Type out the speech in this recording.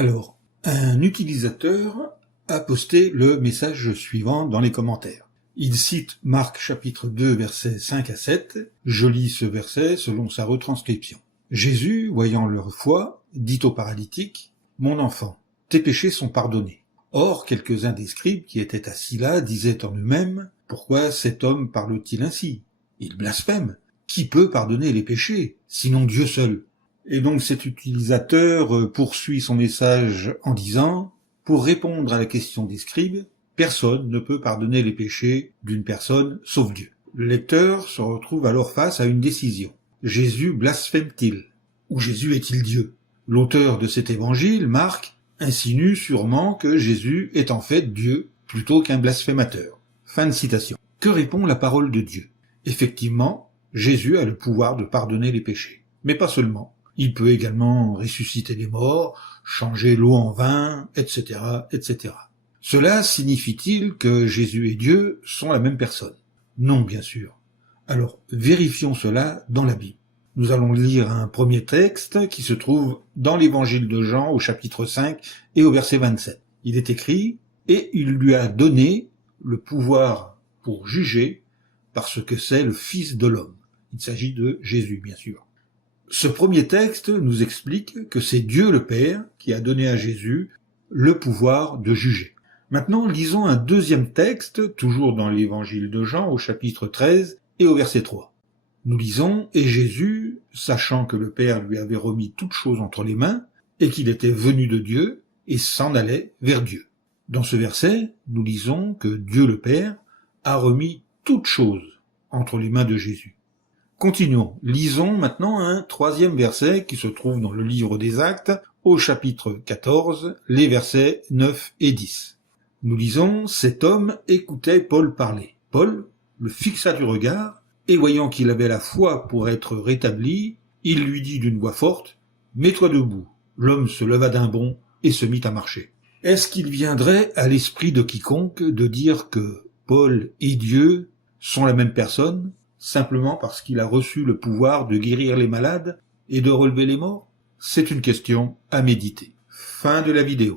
Alors, un utilisateur a posté le message suivant dans les commentaires. Il cite Marc chapitre 2 versets 5 à 7. Je lis ce verset selon sa retranscription. Jésus, voyant leur foi, dit au paralytique, « Mon enfant, tes péchés sont pardonnés. » Or, quelques-uns des scribes qui étaient assis là disaient en eux-mêmes, « Pourquoi cet homme parle-t-il ainsi? Il blasphème. Qui peut pardonner les péchés, sinon Dieu seul ?» Et donc cet utilisateur poursuit son message en disant, pour répondre à la question des scribes, personne ne peut pardonner les péchés d'une personne sauf Dieu. Le lecteur se retrouve alors face à une décision. Jésus blasphème-t-il? Ou Jésus est-il Dieu? L'auteur de cet évangile, Marc, insinue sûrement que Jésus est en fait Dieu plutôt qu'un blasphémateur. Fin de citation. Que répond la parole de Dieu? Effectivement, Jésus a le pouvoir de pardonner les péchés. Mais pas seulement. Il peut également ressusciter les morts, changer l'eau en vin, etc., etc. Cela signifie-t-il que Jésus et Dieu sont la même personne? Non, bien sûr. Alors, vérifions cela dans la Bible. Nous allons lire un premier texte qui se trouve dans l'évangile de Jean au chapitre 5 et au verset 27. Il est écrit « Et il lui a donné le pouvoir pour juger parce que c'est le Fils de l'homme. » Il s'agit de Jésus, bien sûr. Ce premier texte nous explique que c'est Dieu le Père qui a donné à Jésus le pouvoir de juger. Maintenant, lisons un deuxième texte, toujours dans l'évangile de Jean, au chapitre 13 et au verset 3. Nous lisons « Et Jésus, sachant que le Père lui avait remis toutes choses entre les mains, et qu'il était venu de Dieu, et s'en allait vers Dieu. » Dans ce verset, nous lisons que Dieu le Père a remis toutes choses entre les mains de Jésus. Continuons. Lisons maintenant un troisième verset qui se trouve dans le livre des Actes, au chapitre 14, les versets 9 et 10. Nous lisons « Cet homme écoutait Paul parler. Paul le fixa du regard, et voyant qu'il avait la foi pour être rétabli, il lui dit d'une voix forte « Mets-toi debout. » L'homme se leva d'un bond et se mit à marcher. Est-ce qu'il viendrait à l'esprit de quiconque de dire que Paul et Dieu sont la même personne, simplement parce qu'il a reçu le pouvoir de guérir les malades et de relever les morts? C'est une question à méditer. Fin de la vidéo.